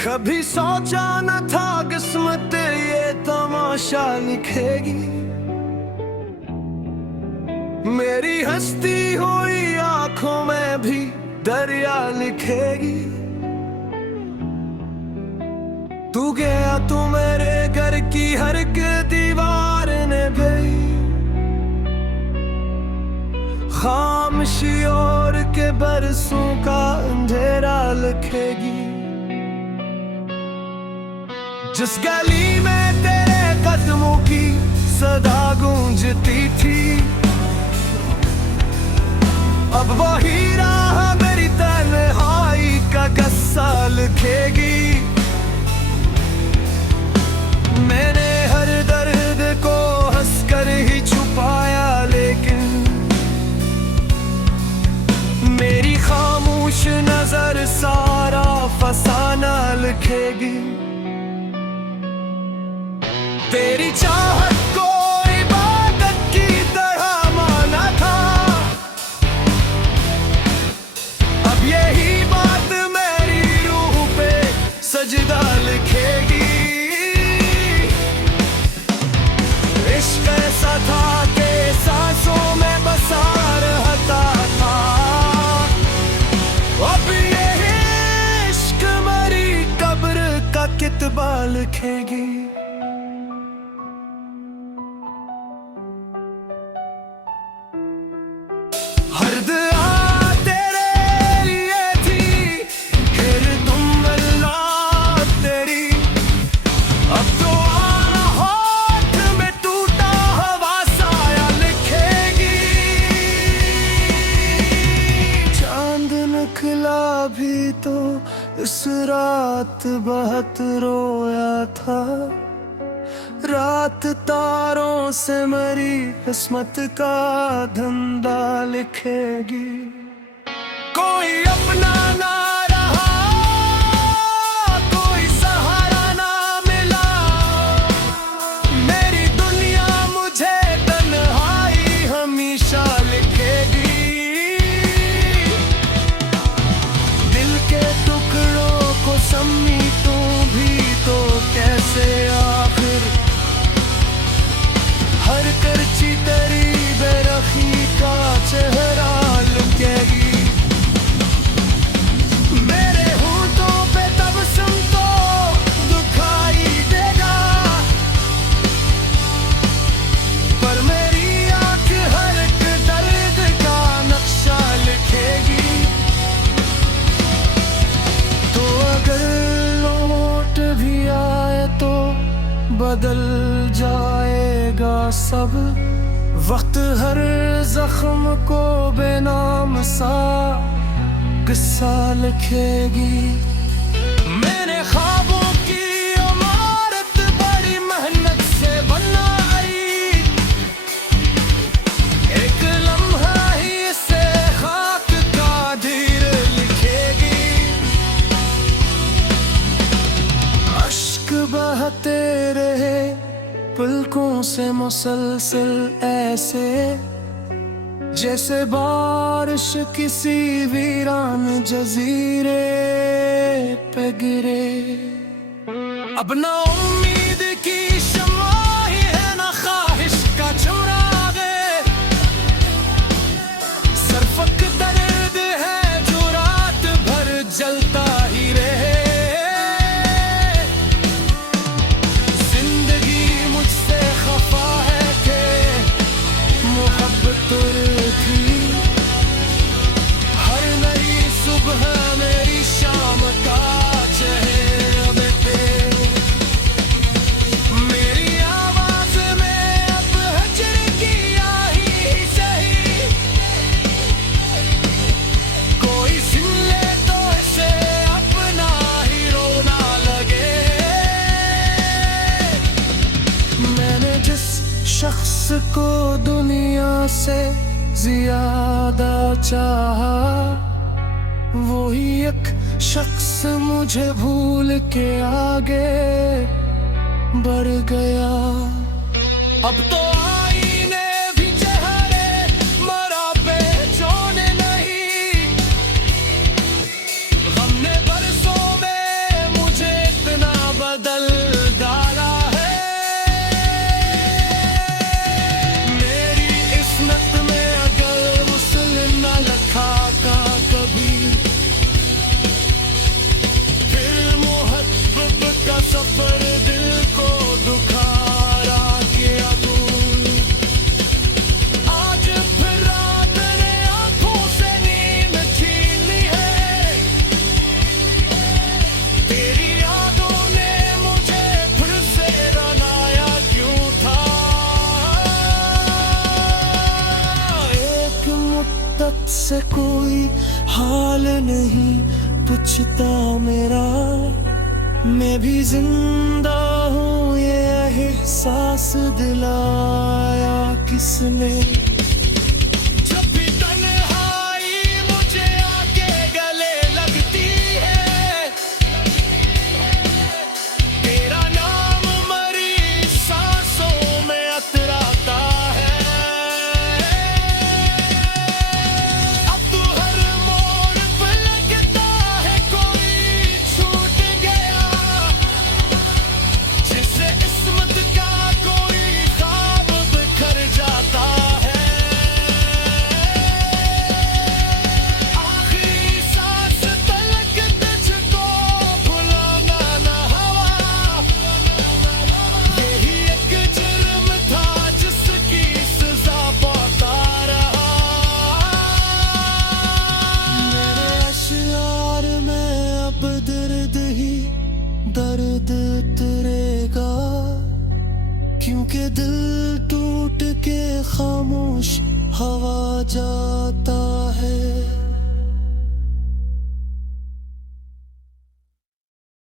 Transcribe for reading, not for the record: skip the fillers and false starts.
कभी सोचा न था किस्मत ये तमाशा लिखेगी। मेरी हंसती हुई आंखों में भी दरिया लिखेगी। तू गया तू मेरे घर की हर एक दीवार ने गई, खामोशी और के बरसों का अंधेरा लिखेगी। जिस गली में तेरे कदमों की सदा गूंजती थी, अब वही राह मेरी तन्हाई का किस्सा लिखेगी। मैंने हर दर्द को हंसकर ही छुपाया, लेकिन मेरी खामोश नजर सारा फसाना लिखेगी। तेरी चाहत को इबादत की तरह माना था, अब यही बात मेरी रूह पे सजदा लिखेगी। इश्क ऐसा था कि सांसों में बसा रहता था, अब यही इश्क मरी कब्र का कितबा लिखेगी। हर दुआ तेरे लिए थी, फिर तुम अल्लाह तेरी, अब तो आना हाथ में टूटा हवा साया लिखेगी। चांद निकला भी तो इस रात बहुत रोया था, रात तारों से मरी किस्मत का धंधा लिखेगी। कोई अपना ना रहा, कोई सहारा ना मिला, मेरी दुनिया मुझे तन्हाई हमेशा लिखेगी। दिल के टुकड़ों को समेटूं भी तो कैसे, आखिर हर करची तेरी बेरखी का चेहरा लुकेगी। मेरे होठों पे तबस्सुम तो दिखाई देगा, पर मेरी आंख हर एक दर्द का नक्शा लिखेगी। तो अगर लौट भी आए तो बदल जाएगा सब, वक्त हर जख्म को बेनाम सा किस्सा लिखेगी। मैंने ख्वाबों की इमारत बड़ी मेहनत से बनाई, एक लम्हा ही इसे खाक का ढेर लिखेगी। अश्क बहते रहे पलकों से मुसलसल ऐसे, जैसे बारिश किसी वीरान जजीरे पे गिरे। अब ना उम्मीद की शम्मा ही है ना ख्वाहिश का चिरागे, सरफक दर्द है जो रात भर जलता ही रहे। हर नई सुबह मेरी शाम का चेहरा पे, मेरी आवाज में अब हजर की आई सही, कोई सुन ले तो इसे अपना ही रोना लगे। मैंने जिस शख्स को दुनिया से ज्यादा चाहा, वही एक शख्स मुझे भूल के आगे बढ़ गया। अब तो आईने भी चेहरे मरा पहचाने नहीं, गम ने बरसों में मुझे से कोई हाल नहीं पूछता मेरा, मैं भी जिंदा हूँ ये एहसास दिलाया किसने। जब भी तन्हाई मुझे आके गले लगती है, तेरा नाम मरी सांसों में अतराता है। अब तू हर मोड़ पे लगता है कोई छूट गया, जिससे इस्मत का कोई ख्वाब बिखर जाता है। आखिरी सांस तलक तुझको भुलाना ना हवा, यही एक जुर्म था जिसकी सजा पाता रहा। मेरे अशआर में अब दर्द ही दर्द उतरेगा, क्योंकि दिल टूट के खामोश हवा जाता